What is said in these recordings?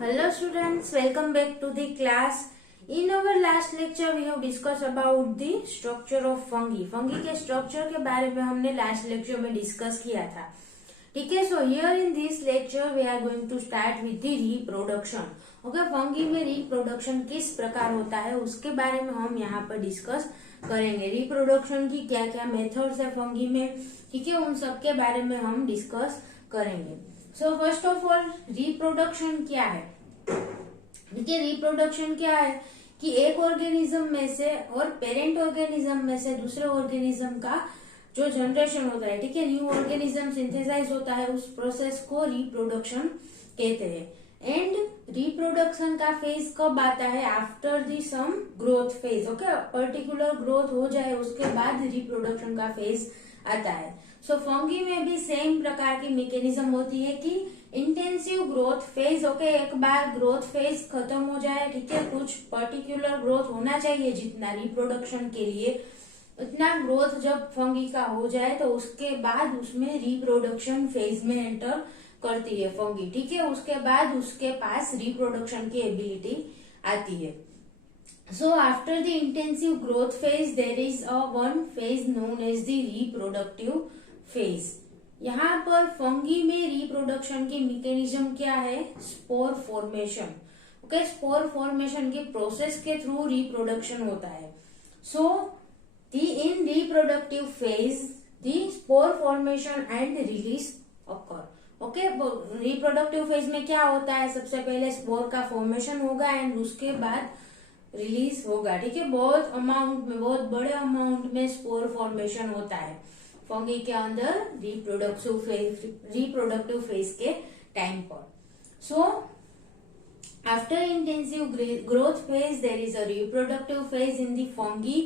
Hello students, welcome back to the class. In our last lecture we have discussed about the structure of fungi. Fungi के structure के बारे में हमने last lecture में discuss किया था. ठीक है, so here in this lecture we are going to start with the reproduction. Okay, fungi में reproduction किस प्रकार होता है उसके बारे में हम यहाँ पर discuss करेंगे. reproduction की क्या क्या methods है fungi में, ठीक है, उन सब के बारे में हम discuss करेंगे. So first of all reproduction क्या है. देखिए रिप्रोडक्शन क्या है कि एक ऑर्गेनिज्म में से और पेरेंट ऑर्गेनिज्म में से दूसरे ऑर्गेनिज्म का जो जनरेशन होता है, ठीक है, न्यू ऑर्गेनिज्म सिंथेसाइज होता है, उस प्रोसेस को रिप्रोडक्शन कहते हैं. एंड रिप्रोडक्शन का फेज कब आता है? After the some growth phase. Okay, particular growth हो जाए उसके बाद रिप्रोडक्शन का फेज आता है. सो फंगी में भी सेम प्रकार की मैकेनिज्म होती है कि इंटेंसिव ग्रोथ फेज. ओके, एक बार ग्रोथ फेज खत्म हो जाए, ठीक है, कुछ पर्टिकुलर ग्रोथ होना चाहिए जितना रिप्रोडक्शन के लिए, उतना ग्रोथ जब फंगी का हो जाए तो उसके बाद उसमें रिप्रोडक्शन फेज में एंटर करती है फंगी. ठीक है, उसके बाद उसके पास रिप्रोडक्शन की एबिलिटी आती है. So after the intensive growth phase there is a one phase known as the reproductive phase. यहाँ पर फंगी में रिप्रोडक्शन की मैकेनिज्म क्या है? Spore formation. Okay, spore formation की प्रोसेस के थ्रू रिप्रोडक्शन होता है. So in reproductive phase the spore formation and release occur. Okay, reproductive phase में क्या होता है? सबसे पहले स्पोर का फॉर्मेशन होगा एंड उसके बाद रिलीज होगा. ठीक है, बहुत अमाउंट में, बहुत बड़े अमाउंट में स्पोर फॉर्मेशन होता है फंगी के अंदर रिप्रोडक्टिव फेज के टाइम पर. So after intensive growth phase there is a reproductive phase in the fungi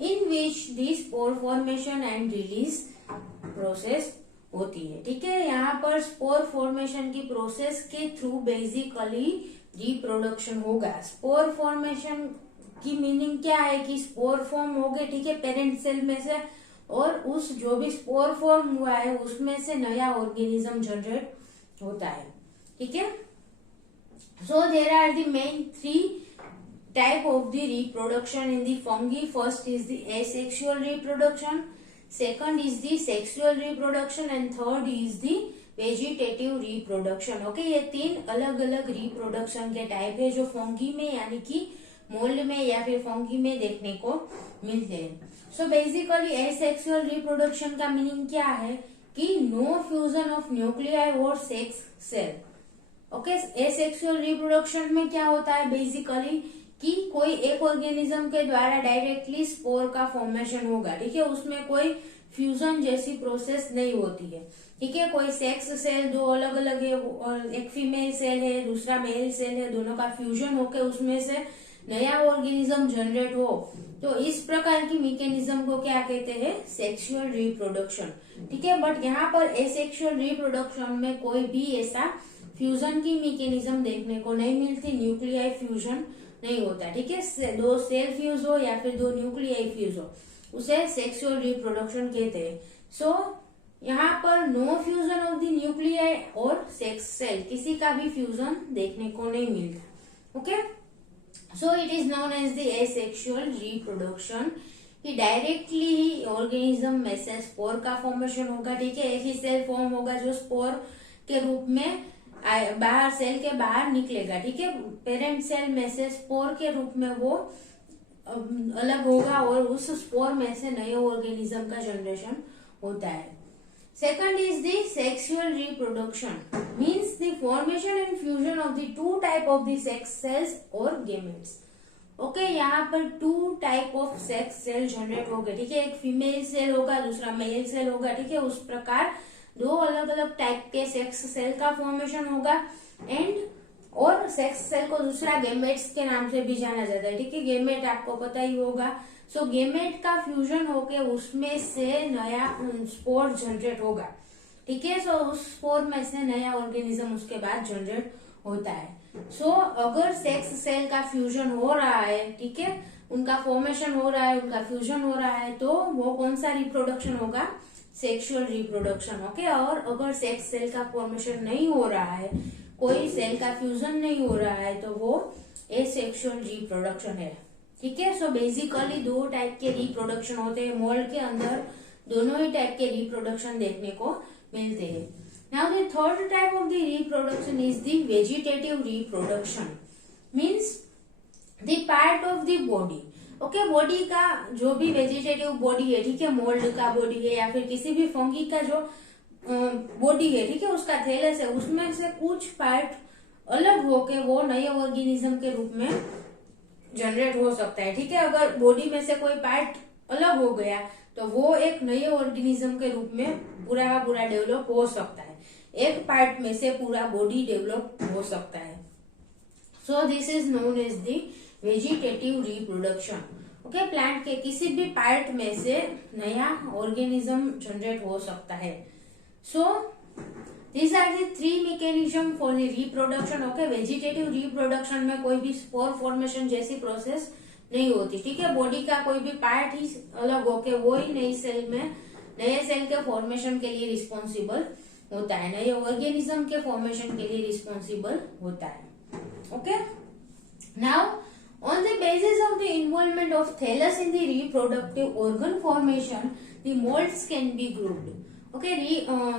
in which the spore formation and release process होती है. ठीक है, यहाँ पर स्पोर फॉर्मेशन की प्रोसेस के थ्रू बेसिकली रिप्रोडक्शन होगा. स्पोर फॉर्मेशन की मीनिंग क्या है कि स्पोर फॉर्म हो गए, ठीक है, पेरेंट सेल में से, और उस जो भी स्पोर फॉर्म हुआ है उसमें से नया ऑर्गेनिज्म जनरेट होता है. ठीक है, so there are the main three type of the reproduction in the fungi. First is the asexual reproduction, second is the sexual reproduction and third is the vegetative reproduction. Okay, ये तीन अलग अलग reproduction के type है जो fungi में यानी कि मोल्ड में या फिर फंगी में देखने को मिलते हैं. सो बेसिकली एसेक्सुअल रिप्रोडक्शन का मीनिंग क्या है कि नो फ्यूजन ऑफ न्यूक्लियाई और sex cell. Okay, asexual reproduction में क्या होता है बेसिकली कि कोई एक ऑर्गेनिज्म के द्वारा डायरेक्टली स्पोर का फॉर्मेशन होगा. ठीक है, उसमें कोई फ्यूजन जैसी प्रोसेस नहीं होती है. ठीक है, कोई सेक्स सेल दो अलग अलग है और एक फीमेल सेल है दूसरा मेल सेल है, दोनों का फ्यूजन होकर उसमें से नया ऑर्गेनिज्म जनरेट हो, तो इस प्रकार की मैकेनिज्म को क्या कहते हैं? Sexual reproduction. ठीक है, बट यहाँ पर एसेक्सुअल रिप्रोडक्शन में कोई भी ऐसा फ्यूजन की मैकेनिज्म देखने को नहीं मिलती, न्यूक्लियाई फ्यूजन नहीं होता. ठीक है, दो सेल फ्यूज हो या फिर दो न्यूक्लियाई फ्यूज हो, उसे सेक्सुअल रिप्रोडक्शन कहते हैं. सो यहाँ पर no fusion of the nuclei और सेक्स सेल, किसी का भी फ्यूजन देखने को नहीं मिलता. Okay, so it is known as the asexual reproduction. कि डायरेक्टली ही ऑर्गेनिज्म में से स्पोर का फॉर्मेशन होगा. ठीक है, एक ही सेल फॉर्म होगा जो स्पोर के रूप में बाहर सेल के बाहर निकलेगा. ठीक है, पेरेंट सेल में से स्पोर के रूप में वो अलग होगा और उस स्पोर में से नए ऑर्गेनिज्म का जनरेशन होता है. Second is the sexual reproduction, means the formation and fusion of the two type of the sex cells or gametes. Okay, यहाँ पर two type of sex cell generate हो गए. ठीक है, एक फीमेल सेल होगा दूसरा मेल सेल होगा. ठीक है, उस प्रकार दो अलग अलग टाइप के सेक्स सेल का फॉर्मेशन होगा एंड और सेक्स सेल को दूसरा गेमेट्स के नाम से भी जाना जाता है. ठीक है, गेमेट आपको पता ही होगा. सो गेमेट का फ्यूजन होके उसमें से नया स्पोर जनरेट होगा. ठीक है, सो उस स्पोर में से नया ऑर्गेनिज्म उसके बाद जनरेट होता है. सो अगर सेक्स सेल का फ्यूजन हो रहा है, ठीक है, उनका फॉर्मेशन हो रहा है, उनका फ्यूजन हो रहा है, तो वो कौन सा रिप्रोडक्शन होगा? Sexual reproduction. ओके, और अगर सेक्स सेल का फॉर्मेशन नहीं हो रहा है, कोई सेल का फ्यूजन नहीं हो रहा है तो वो एसेक्सुअल रिप्रोडक्शन है। ठीक है, सो बेसिकली दो टाइप के रिप्रोडक्शन होते हैं, मोल्ड के अंदर दोनों ही टाइप के रिप्रोडक्शन देखने को मिलते हैं। Now the third type of the reproduction is the vegetative reproduction, means the part of the body. Okay, body का जो भी वेजिटेटिव बॉडी है, ठीक है, मोल्ड का बॉडी है या फिर किसी भी फंगी का जो बॉडी है, ठीक है, उसका थैलस है, उसमें से कुछ पार्ट अलग होके वो नए ऑर्गेनिज्म के रूप में जनरेट हो सकता है। ठीक है, अगर बॉडी में से कोई पार्ट अलग हो गया तो वो एक नए ऑर्गेनिज्म के रूप में पूरा का पूरा डेवलप हो सकता है। एक पार्ट में से पूरा बॉडी डेवलप हो सकता है। So this is known as the vegetative reproduction. Okay, plant के किसी भी पार्ट में से नया ऑर्गेनिज्म जनरेट हो सकता है। सो these are the three mechanism for the reproduction। Okay, vegetative reproduction में कोई भी स्पोर फॉर्मेशन जैसी प्रोसेस नहीं होती। ठीक है, बॉडी का कोई भी पार्ट ही अलग होके वो ही नई सेल में नए सेल के फॉर्मेशन के लिए रिस्पॉन्सिबल होता है, नए ऑर्गेनिज्म के फॉर्मेशन के लिए रिस्पॉन्सिबल होता है। Okay, now on the basis of the involvement of thallus in the reproductive organ formation, the molds can be grouped। Okay,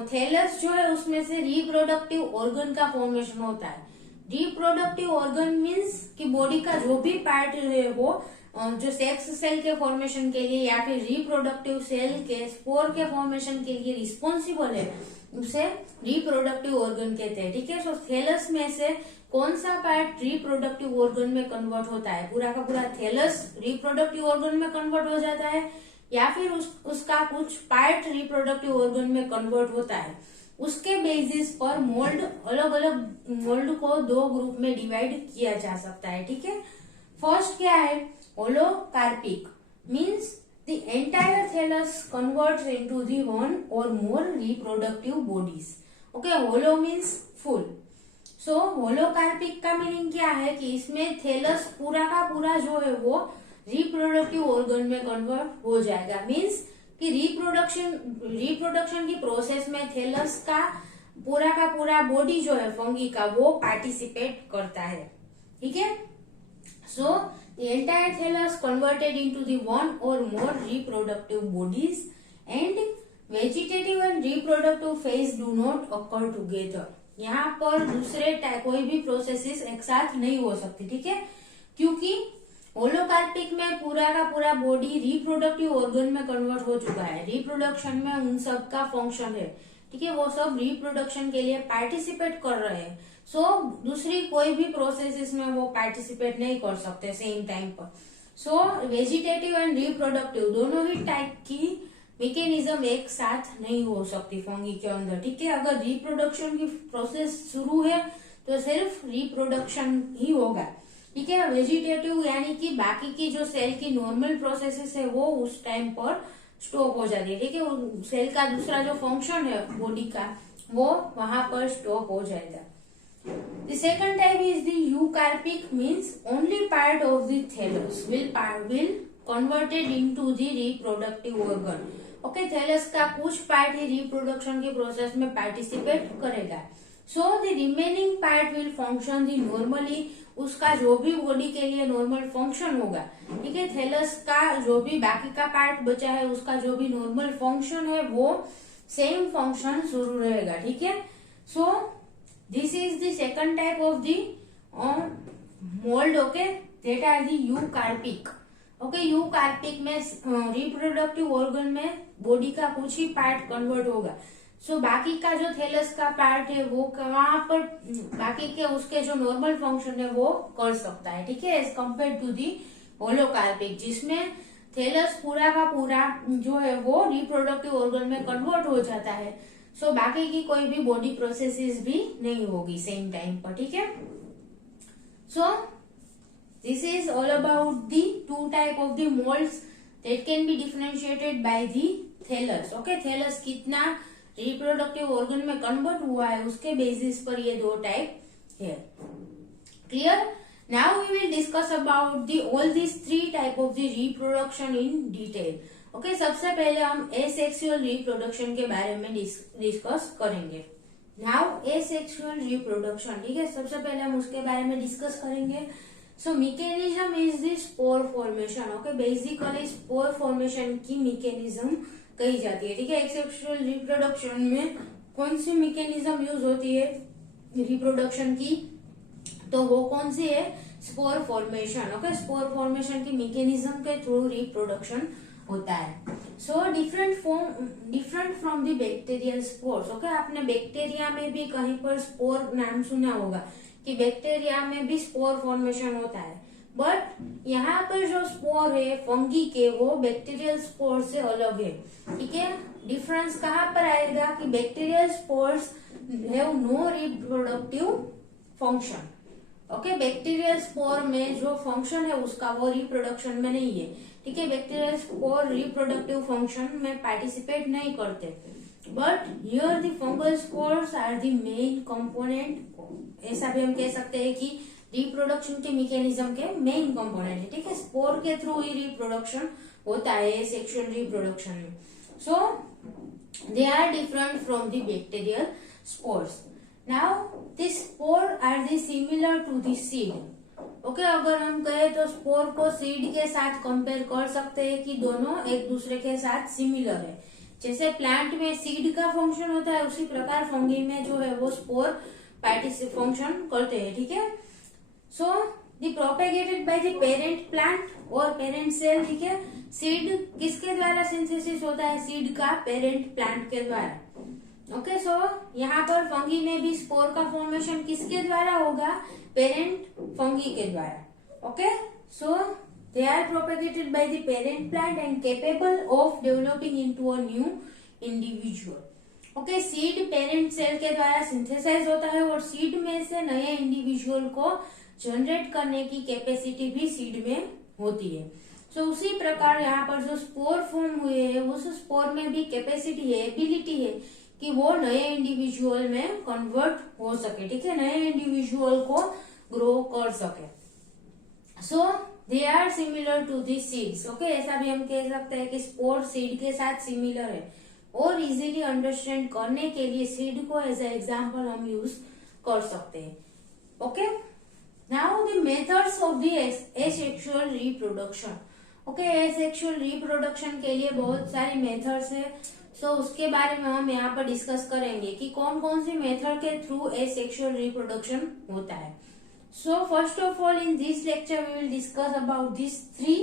thallus जो है उसमें से रिप्रोडक्टिव ऑर्गन का फॉर्मेशन होता है। रिप्रोडक्टिव ऑर्गन मीन्स कि बॉडी का जो भी पार्ट है वो जो सेक्स सेल के फॉर्मेशन के लिए या फिर रिप्रोडक्टिव सेल के स्पोर के फॉर्मेशन के लिए रिस्पॉन्सिबल है, उसे रिप्रोडक्टिव ऑर्गन कहते हैं। ठीक है, सो थैलस में से कौन सा पार्ट रिप्रोडक्टिव ऑर्गन में कन्वर्ट होता है? पूरा का पूरा थैलस रिप्रोडक्टिव ऑर्गन में कन्वर्ट हो जाता है या फिर उसका कुछ पार्ट रिप्रोडक्टिव ऑर्गन में कन्वर्ट होता है। उसके बेसिस पर मोल्ड अलग अलग मोल्ड को दो ग्रुप में डिवाइड किया जा सकता है। ठीक है, फर्स्ट क्या है? Holocarpic, means the entire thallus converts into the one or more reproductive bodies. Okay, holo means full. So holocarpic का मीनिंग क्या है कि इसमें थैलस पूरा का पूरा जो है वो रिप्रोडक्टिव ऑर्गन में कन्वर्ट हो जाएगा। मीन्स कि रिप्रोडक्शन की प्रोसेस में थैलस का पूरा बॉडी जो है फंगी का वो पार्टिसिपेट करता है। ठीक है, so the entire thallus converted into the one or more reproductive bodies and vegetative and reproductive phase do not occur together. यहाँ पर दूसरे कोई भी प्रोसेसेस एक साथ नहीं हो सकती। ठीक है, क्योंकि होलोकार्पिक में पूरा का पूरा बॉडी रिप्रोडक्टिव ऑर्गन में कन्वर्ट हो चुका है। रिप्रोडक्शन में उन सब का फंक्शन है। ठीक है, वो सब रिप्रोडक्शन के लिए पार्टिसिपेट कर रहे हैं। सो दूसरी कोई भी प्रोसेसेस में वो पार्टिसिपेट नहीं कर सकते सेम टाइम पर। सो वेजिटेटिव एंड रिप्रोडक्टिव दोनों ही टाइप की मैकेनिज्म एक साथ नहीं हो सकती फंगी के अंदर। ठीक है, अगर रिप्रोडक्शन की प्रोसेस शुरू है तो सिर्फ रिप्रोडक्शन ही होगा। ठीक है, वेजिटेटिव यानी कि बाकी की जो सेल की नॉर्मल प्रोसेसेस है वो उस टाइम पर स्टॉप हो जाती है। ठीक है, सेल का दूसरा जो फंक्शन है बॉडी का वो वहां पर स्टॉप हो जाएगा। The second type is the eucarpic, means only part of the thallus will converted into the reproductive organ। Okay, thallus का कुछ पार्ट ही रिप्रोडक्शन के प्रोसेस में पार्टिसिपेट करेगा। So the remaining part will function the normally. उसका जो भी body के लिए नॉर्मल फंक्शन होगा। ठीक है, थैलस का जो भी बाकी का पार्ट बचा है उसका जो भी नॉर्मल फंक्शन है वो सेम फंक्शन शुरू रहेगा। ठीक है, so this is the second type of the mold. Okay, that are the eucarpic. Okay, eucarpic में रिप्रोडक्टिव ऑर्गन में बॉडी का कुछ ही पार्ट कन्वर्ट होगा। सो बाकी का जो थैलस का पार्ट है वो वहां पर बाकी के उसके जो नॉर्मल फंक्शन है वो कर सकता है। ठीक है, एज कम्पेयर टू दी होलोकार्पिक जिसमें थैलस पूरा का पूरा जो है वो रिप्रोडक्टिव ऑर्गन में कन्वर्ट हो जाता है। सो बाकी की कोई भी बॉडी प्रोसेसेस भी नहीं होगी सेम टाइम पर। ठीक है, so this is all about the two type of the molds that can be differentiated by the thallus. Okay, thallus कितना रिप्रोडक्टिव ऑर्गन में कन्वर्ट हुआ है उसके बेसिस पर ये दो टाइप है। Clear? Now we will discuss about the all this three type of the reproduction in detail. Okay, सबसे पहले हम एसेक्सुअल रिप्रोडक्शन के बारे में डिस्कस करेंगे। नाउ एसेक्सुअल रिप्रोडक्शन, ठीक है, सबसे पहले हम उसके बारे में डिस्कस करेंगे। So mechanism is the spore formation. Okay, basically spore formation की मैकेनिज्म कही जाती है, ठीक है। एसेक्सुअल रिप्रोडक्शन में कौन सी मैकेनिज्म यूज होती है रिप्रोडक्शन की, तो वो कौन सी है, spore formation. Okay, spore formation की मैकेनिज्म के थ्रू रिप्रोडक्शन होता है। So different from the bacterial spores. Okay, आपने बैक्टीरिया में भी कहीं पर स्पोर नाम सुना होगा कि बैक्टीरिया में भी स्पोर फॉर्मेशन होता है, बट यहाँ पर जो स्पोर है फंगी के, वो बैक्टीरियल स्पोर से अलग है, ठीक है। डिफरेंस कहाँ पर आएगा कि bacterial spores have no reproductive function. Okay, bacterial spore में जो फंक्शन है उसका वो रिप्रोडक्शन में नहीं है, ठीक है। बैक्टीरियल स्पोर रिप्रोडक्टिव फंक्शन में पार्टिसिपेट नहीं करते, but here the fungal spores are the main component. ऐसा भी हम कह सकते हैं कि रिप्रोडक्शन के मैकेनिज्म के मेन कंपोनेंट है, ठीक है। स्पोर के थ्रू ही रिप्रोडक्शन होता है सेक्सुअल रिप्रोडक्शन में। So they are different from the bacterial spores. Now the spore are the similar to the seed. Okay, अगर हम कहें तो स्पोर को सीड के साथ कंपेयर कर सकते हैं कि दोनों एक दूसरे के साथ सिमिलर है। जैसे प्लांट में सीड का फंक्शन होता है, उसी प्रकार फंगी में जो है वो स्पोर फंक्शन करते हैं, ठीक है। So the propagated by the parent plant और पेरेंट सेल, ठीक है। सीड किसके द्वारा सिंथेसिस होता है, सीड का पेरेंट प्लांट के द्वारा। ओके, सो यहाँ पर फंगी में भी स्पोर का फॉर्मेशन किसके द्वारा होगा, पेरेंट फंगी के द्वारा। Okay, so they are propagated by the parent plant and capable of developing into a new individual. Okay, seed parent cell के द्वारा सिंथेसाइज होता है और सीड में से नए इंडिविजुअल को जनरेट करने की कैपेसिटी भी सीड में होती है। सो उसी प्रकार यहाँ पर जो स्पोर फॉर्म हुए हैं उस स्पोर में भी कैपेसिटी है, एबिलिटी है कि वो नए इंडिविजुअल में कन्वर्ट हो सके, ठीक है, नए इंडिविजुअल को ग्रो कर सके। So they are similar to the seeds. Okay, ऐसा भी हम कह सकते हैं कि स्पोर सीड के साथ सिमिलर है और इजीली अंडरस्टैंड करने के लिए सीड को एज ए एग्जाम्पल हम यूज कर सकते हैं। Okay, now the methods of the asexual reproduction. Okay, asexual reproduction के लिए बहुत सारी मेथड्स है, सो उसके बारे में हम यहाँ पर डिस्कस करेंगे कि कौन कौन सी मेथड के थ्रू एसेक्सुअल रिप्रोडक्शन होता है। So first of all in this lecture we will discuss about these 3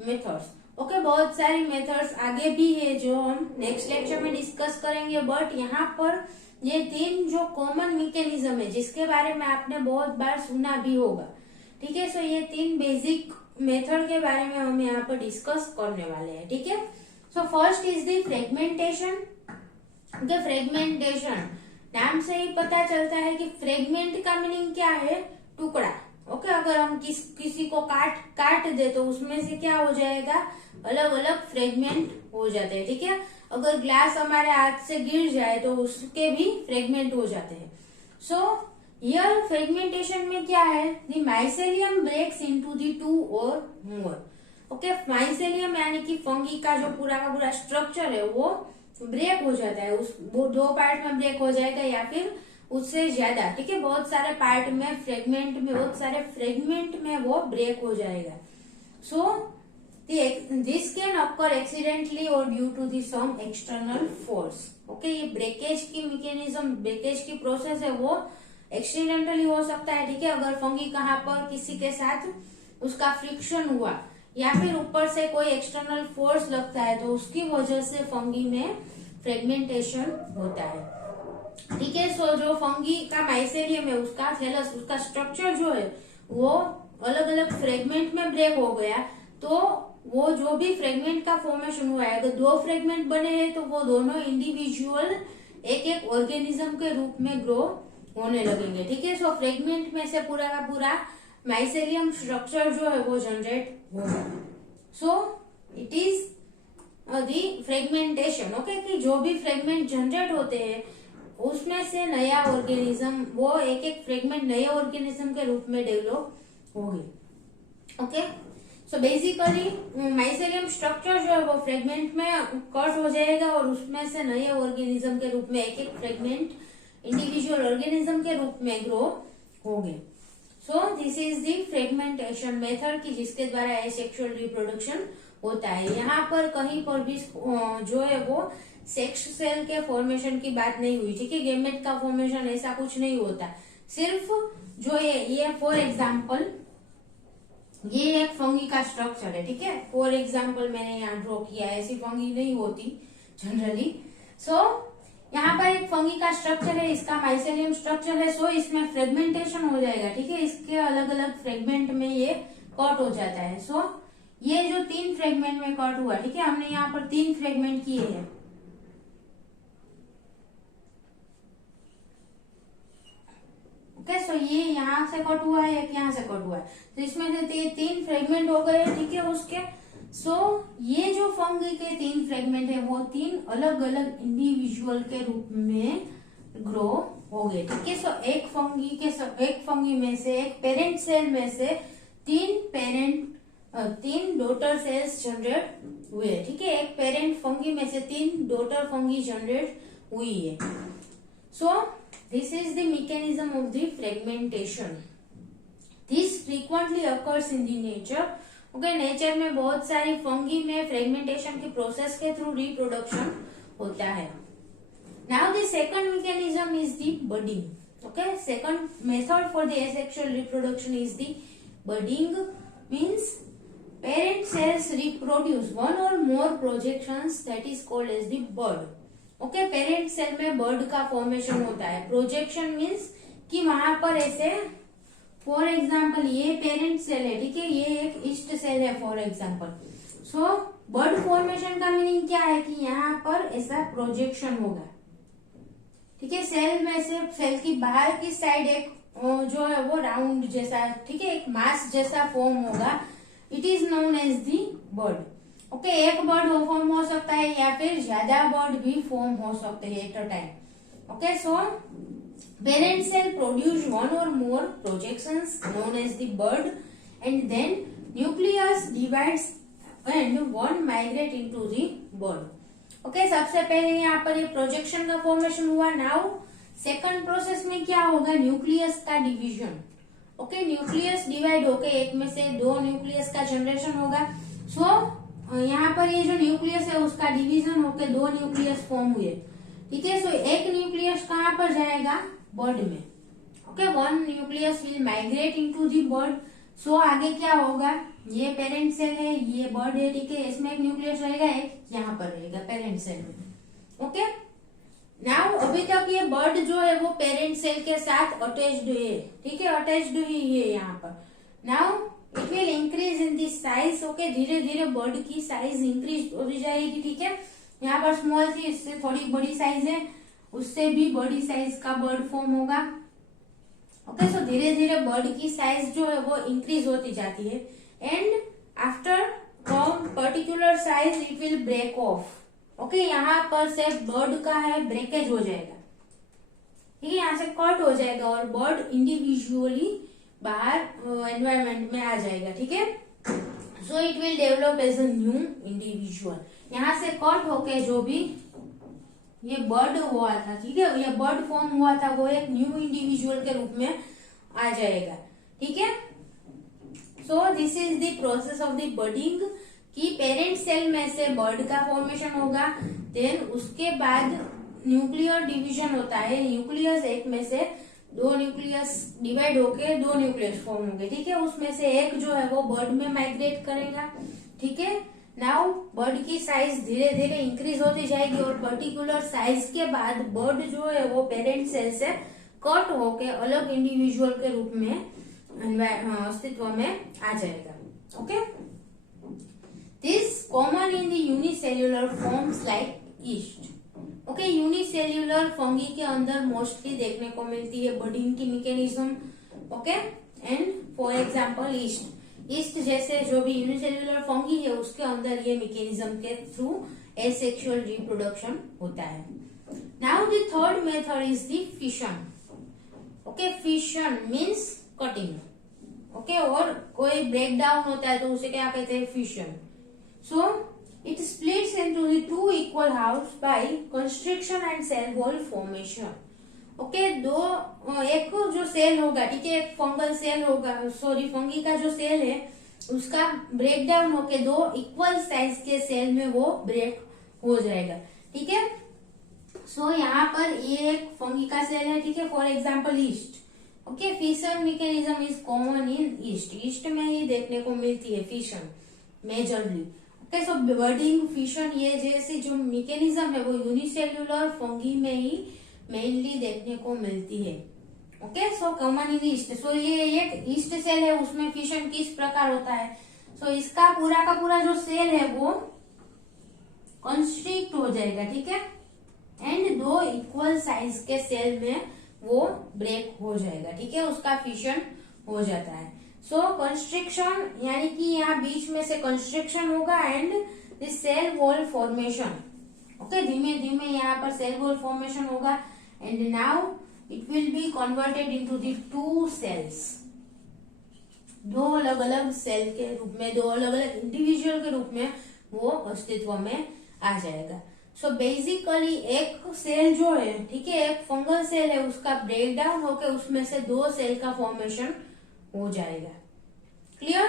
methods. Okay, बहुत सारी मेथड्स आगे भी है जो हम नेक्स्ट लेक्चर में डिस्कस करेंगे, बट यहाँ पर ये 3 जो कॉमन मैकेनिज्म है जिसके बारे में आपने बहुत बार सुना भी होगा, ठीक है। सो ये 3 बेसिक मेथड के बारे में हम यहाँ पर डिस्कस करने वाले हैं, ठीक है। So first is the fragmentation. Okay, fragmentation नाम से ही पता चलता है कि फ्रेगमेंट का मीनिंग क्या है, टुकड़ा। ओके, अगर हम किसी को काट दे तो उसमें से क्या हो जाएगा, अलग अलग फ्रेगमेंट हो जाते हैं, ठीक है। अगर ग्लास हमारे हाथ से गिर जाए तो उसके भी फ्रेगमेंट हो जाते हैं। सो हियर फ्रेगमेंटेशन में क्या है, the mycelium breaks into the 2 और मोर। ओके, माइसेलियम यानी कि फंगी का जो पूरा का पूरा स्ट्रक्चर है वो ब्रेक हो जाता है, वो 2 पार्ट में ब्रेक हो जाएगा या फिर उससे ज्यादा, ठीक है। बहुत सारे पार्ट में फ्रेगमेंट में, बहुत सारे फ्रेगमेंट में वो ब्रेक हो जाएगा। So this can occur accidentally or due to the some external force. Okay, ये ब्रेकेज की मैकेनिज्म, ब्रेकेज की प्रोसेस है वो एक्सीडेंटली हो सकता है, ठीक है। अगर फंगी कहाँ पर किसी के साथ उसका फ्रिक्शन हुआ या फिर ऊपर से कोई एक्सटर्नल फोर्स लगता है तो उसकी वजह से फंगी में फ्रेगमेंटेशन होता है, ठीक है। सो जो फंगी का माइसेलियम है उसका थैलस, उसका स्ट्रक्चर जो है वो अलग अलग फ्रेगमेंट में ब्रेक हो गया, तो वो जो भी फ्रेगमेंट का फॉर्मेशन हुआ है, अगर 2 फ्रेगमेंट बने हैं तो वो दोनों इंडिविजुअल एक एक ऑर्गेनिज्म के रूप में ग्रो होने लगेंगे, ठीक है। सो फ्रेगमेंट में से पूरा का पूरा माइसेलियम स्ट्रक्चर जो है वो जनरेट होगा। सो it is the fragmentation. Okay, कि जो भी फ्रेगमेंट जनरेट होते हैं उसमें से नया ऑर्गेनिज्म, वो एक एक फ्रेगमेंट नए ऑर्गेनिज्म के रूप में डेवलप होगी। Okay, so basically mycelium structure जो है वो फ्रेगमेंट में कट हो जाएगा और उसमें से नए ऑर्गेनिज्म के रूप में एक एक फ्रेगमेंट इंडिविजुअल ऑर्गेनिज्म के रूप में ग्रो होंगे। सो this is the fragmentation method की जिसके द्वारा एसेक्सुअल रिप्रोडक्शन होता है। यहाँ पर कहीं पर भी जो है वो सेक्स सेल के फॉर्मेशन की बात नहीं हुई, ठीक है। गेमेट का फॉर्मेशन ऐसा कुछ नहीं होता, सिर्फ जो ये फॉर एग्जाम्पल ये एक फंगी का स्ट्रक्चर है, ठीक है। फॉर एग्जाम्पल मैंने यहाँ ड्रॉ किया है, ऐसी फंगी नहीं होती जनरली। सो यहाँ पर एक फंगी का स्ट्रक्चर है, इसका माइसेलियम स्ट्रक्चर है। सो इसमें फ्रेगमेंटेशन हो जाएगा, ठीक है। इसके अलग अलग फ्रेगमेंट में ये कट हो जाता है। सो ये जो 3 फ्रेगमेंट में कट हुआ, ठीक है, हमने यहाँ पर 3 फ्रेगमेंट किए हैं। ओके, सो ये यहाँ से कट हुआ है, एक यहाँ से कट हुआ है, तो इसमें से 3 फ्रेगमेंट हो गए, ठीक है उसके। सो ये जो फंगी के 3 फ्रेगमेंट है वो 3 अलग अलग इंडिविजुअल के रूप में ग्रो हो गए, ठीक है। सो एक फंगी में से, एक पेरेंट सेल में से 3 डॉटर सेल्स जनरेट हुए, ठीक है। एक पेरेंट फंगी में से 3 डॉटर फंगी जनरेट हुई है। So this is the mechanism of the fragmentation. This frequently occurs in the nature. Okay, nature में बहुत सारी फंगी में फ्रेगमेंटेशन की प्रोसेस के थ्रू रिप्रोडक्शन होता है। Now the second mechanism is the budding. Okay, second method for the asexual reproduction is the budding. Means parent cells reproduce one or more projections that is called as the bud. Okay, parent cell में bud का formation होता है। Projection means कि वहां पर ऐसे for example ये parent cell है, ठीक है, ये एक ईस्ट सेल है for example. So bud formation का मीनिंग क्या है कि यहाँ पर ऐसा प्रोजेक्शन होगा, ठीक है। सेल में से सेल की बाहर की साइड एक जो है वो राउंड जैसा, ठीक है, एक मास जैसा फॉर्म होगा। It is known as the bud. Okay, एक बर्ड फॉर्म हो सकता है या फिर ज्यादा बर्ड भी फॉर्म हो सकते हैं at a time. Okay, so parent cell produce one or more projections known as the bud and then nucleus divides and one migrate into the bud. Okay, सबसे पहले यहाँ पर ये प्रोजेक्शन का फॉर्मेशन हुआ। नाउ सेकंड प्रोसेस में क्या होगा, न्यूक्लियस का डिवीजन। ओके, न्यूक्लियस डिवाइड होके एक में से 2 न्यूक्लियस का जनरेशन होगा। सो यहाँ पर ये जो न्यूक्लियस है उसका डिवीजन होकर 2 न्यूक्लियस फॉर्म हुए, ठीक है। सो एक न्यूक्लियस कहाँ पर जाएगा, बर्ड में। Okay, 1 nucleus will migrate into the bud. So आगे क्या होगा, ये पेरेंट सेल है, ये बर्ड है, ठीक है, इसमें एक न्यूक्लियस रहेगा, एक यहाँ पर रहेगा पेरेंट सेल में। ओके, नाउ अभी तक ये बर्ड जो है वो पेरेंट सेल के साथ अटैच्ड है, ठीक है, अटैच्ड ही है यहाँ पर। Now it will increase in the size. Okay, धीरे धीरे बर्ड की साइज इंक्रीज होती जाएगी, ठीक है। यहाँ पर स्मॉल थी, इससे थोड़ी बड़ी साइज है, उससे भी बड़ी साइज का बर्ड फॉर्म होगा। ओके, सो धीरे धीरे बर्ड की साइज जो है वो इंक्रीज होती जाती है and after from particular size it will break off. Okay, यहाँ पर से बर्ड का है ब्रेकेज हो जाएगा, ठीक है, यहाँ से कट हो जाएगा और बर्ड इंडिविजुअली बाहर एनवायरमेंट में आ जाएगा, ठीक है। So it will develop as a new individual. यहाँ से कट होके जो भी ये बर्ड हुआ था, ठीक है, ये बर्ड फॉर्म हुआ था वो एक न्यू इंडिविजुअल के रूप में आ जाएगा, ठीक है। So this is the process of the budding कि पेरेंट सेल में से बर्ड का फॉर्मेशन होगा, देन उसके बाद न्यूक्लियर डिवीजन होता है। न्यूक्लियस एक में से 2 न्यूक्लियस डिवाइड होके 2 न्यूक्लियस फॉर्म होंगे, ठीक है। उसमें से एक जो है वो बर्ड में माइग्रेट करेगा, ठीक है। नाउ बर्ड की साइज धीरे धीरे इंक्रीज होती जाएगी और पर्टिकुलर साइज के बाद बर्ड जो है वो पेरेंट सेल से कट होके अलग इंडिविजुअल के रूप में अस्तित्व में आ जाएगा। Okay, this common in the unicellular forms like east. Okay, unicellular fungi के अंदर मोस्टली देखने को मिलती है बर्डिंग की mechanism. Okay, and for example east जैसे जो भी यूनिसेल्युलर फंगी है उसके अंदर ये मैकेनिज्म के थ्रू एसेक्सुअल रिप्रोडक्शन होता है। Now the third method is the fission. Okay, fission means cutting. Okay, और कोई ब्रेक डाउन होता है तो उसे क्या कहते हैं, fission. So it splits into the 2 equal halves by constriction and cell wall formation. Okay, एक जो सेल होगा, ठीक है, एक फंगल सेल होगा, सॉरी फंगी का जो सेल है उसका ब्रेक डाउन होके दो इक्वल साइज के सेल में वो ब्रेक हो जाएगा, ठीक है। सो यहाँ पर ये एक फंगी का सेल है, ठीक है, for example east. Okay, fission mechanism is common in east, east में ही देखने को मिलती है फिशन मेजरली। ओके, सो बर्डिंग, फिशन, ये जैसी जो मैकेनिज्म है वो यूनिसेल्युलर फंगी में ही मेनली देखने को मिलती है। Okay, so common in yeast. So ये एक ईस्ट सेल है, उसमें फिशन किस प्रकार होता है, सो इसका पूरा का पूरा जो सेल है वो कंस्ट्रिक्ट हो जाएगा, ठीक है, एंड दो इक्वल साइज के सेल में वो ब्रेक हो जाएगा, ठीक है, उसका फिशन हो जाता है। सो कंस्ट्रिक्शन यानी कि यहाँ बीच में से कंस्ट्रिक्शन होगा and this cell wall formation. Okay, धीमे धीमे यहाँ पर सेल वॉल फॉर्मेशन होगा and now it will be converted into the two cells, दो अलग अलग सेल के रूप में, दो अलग अलग इंडिविजुअल के रूप में वो अस्तित्व में आ जाएगा। सो बेसिकली एक सेल जो है, ठीक है, एक फंगल सेल है, उसका ब्रेक डाउन होकर उसमें से दो सेल का फॉर्मेशन हो जाएगा। Clear?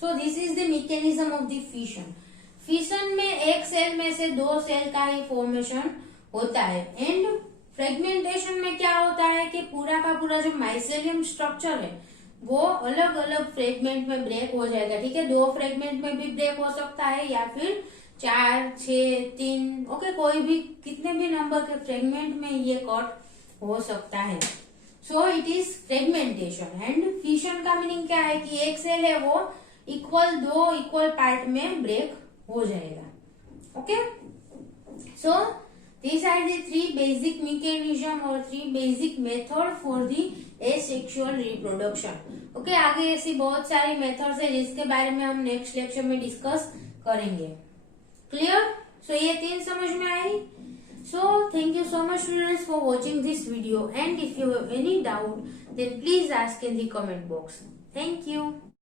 So this is the mechanism of the fission. Fission में एक सेल में से दो सेल का ही फॉर्मेशन होता है एंड फ्रेगमेंटेशन में क्या होता है कि पूरा का पूरा जो माइसेलियम स्ट्रक्चर है वो अलग अलग फ्रेगमेंट में ब्रेक हो जाएगा, ठीक है, दो फ्रेगमेंट में भी ब्रेक हो सकता है या फिर 4, 6, 3, ओके, कोई भी कितने भी नंबर के फ्रेगमेंट में ये कट हो सकता है। So it is fragmentation and fission का मीनिंग क्या है कि एक सेल है वो दो इक्वल पार्ट में ब्रेक हो जाएगा। Okay, so these are the three basic mechanism or three basic method for the asexual reproduction. Okay, आगे ऐसी बहुत सारी मेथड्स है जिसके बारे में हम नेक्स्ट लेक्चर में डिस्कस करेंगे। क्लियर? सो ये तीन समझ में आई। So thank you so much students for watching this video and if you have any doubt then please ask in the comment box. Thank you.